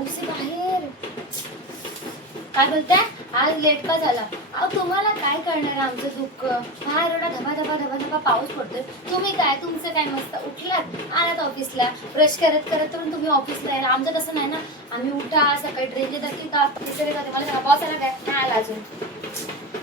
पाऊस आहे बाहेर. काय बोलताय? आज लेट का झाला? अहो तुम्हाला काय कळणार आहे आमचं दुःख? बाहेर एवढा धबा धबा धबा धबा पाऊस पडतोय. तुम्ही काय, तुमचं काय, मस्त उठलात आलात ऑफिसला, ब्रश करत करत तर तुम्ही ऑफिसला यायला. आमचं तसं नाही ना. आम्ही उठा, सकाळी ट्रेनचे धक्के का तिसरे का मला पाऊस आला काय नाही आला अजून.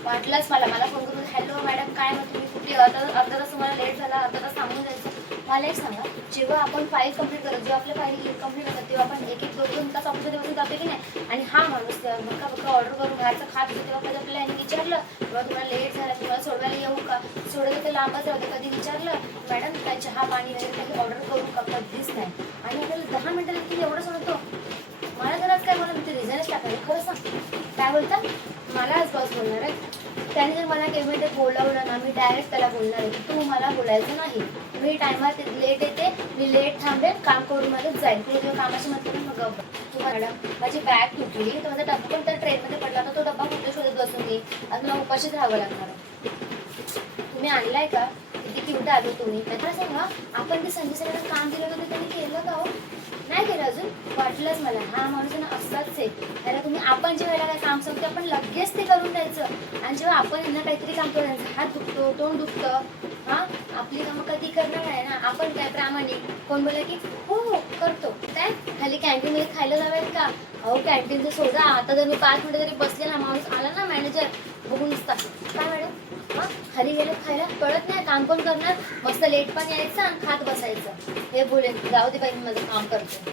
वाटलंच मला फोन करून, हॅलो मॅडम काय मग तुम्ही कुठे, अर्धा तास तुम्हाला लेट झाला, अर्धा तास थांबून जायचं. मला एक सांगा, जेव्हा आपण फाईल कंप्लीट करतो, जेव्हा आपल्या फाईल कंप्लीट होतात तेव्हा आपण एक दोन दोन तास ऑफिसमध्ये बसून जातो की नाही? आणि हा माणूस बक्का ऑर्डर करून बाहेरचं खात होतो, तेव्हा कधी आपल्याला यांनी विचारलं तेव्हा तुम्हाला लेट झाला, तुम्हाला सोडवायला येऊ का? सोडलं तर लांबच राहतं. कधी विचारलं मॅडम काय चहा पाणी वगैरे काही ऑर्डर करू का? कधीच नाही. आणि आपल्याला 10 मिनिटं लागतील एवढं सांगतो. मला जराच काय, मला ते रिझनच टाकायचं. खरं सांग काय बोलता? मला आज बॉस बोलणार आहे. त्याने जर मला केव्हा बोलावलं ना, मी डायरेक्ट त्याला बोलणार आहे की तू मला बोलायचं नाही, मी टायमात लेट येते, मी लेट थांबेल, काम करून मलाच जाईल. तुला जेव्हा कामाची म्हणते ना मग तुम्हाला मॅडम माझी बॅग तुटली तर माझा डब्बा पण त्या ट्रेनमध्ये पडला तर तो डब्बा कुठे शोधत बसून मी आज मला उपाशीच राहावं लागणार आहे. तुम्ही आणलाय का? किती क्यूट आलो तुम्ही. मला सांगा, आपण ते संजय सरांना काम दिलं होतं त्यांनी केलं का? हो नाही केलं अजून. वाटलंच मला हा माणूस ना असाच आहे. त्याला तुम्ही आपण जे वेळेला काय काम सांगतो आपण लगेच ते करून द्यायचं. आणि जेव्हा आपण यांना काहीतरी काम करू द्यायचं, हात दुखतो, तोंड दुखतं, हा आपली कामं कधी करणार नाही ना. आपण काय प्रामाणिक, कोण बोला की हो हो करतो. काय खाली कॅन्टीनमध्ये खायला जावेल का? अहो कॅन्टीनचं सोडा. आता जर मी 5 मिनिटं जरी बसले ना, माणूस आला ना मॅनेजर बघून असता काय मॅडम हा खाली गेलं खायला कळत नाही, काम पण करणार, मस्त लेट पण यायचं आणि खात बसायचं. हे बोलेल जाऊ दे बाई मी माझं काम करते.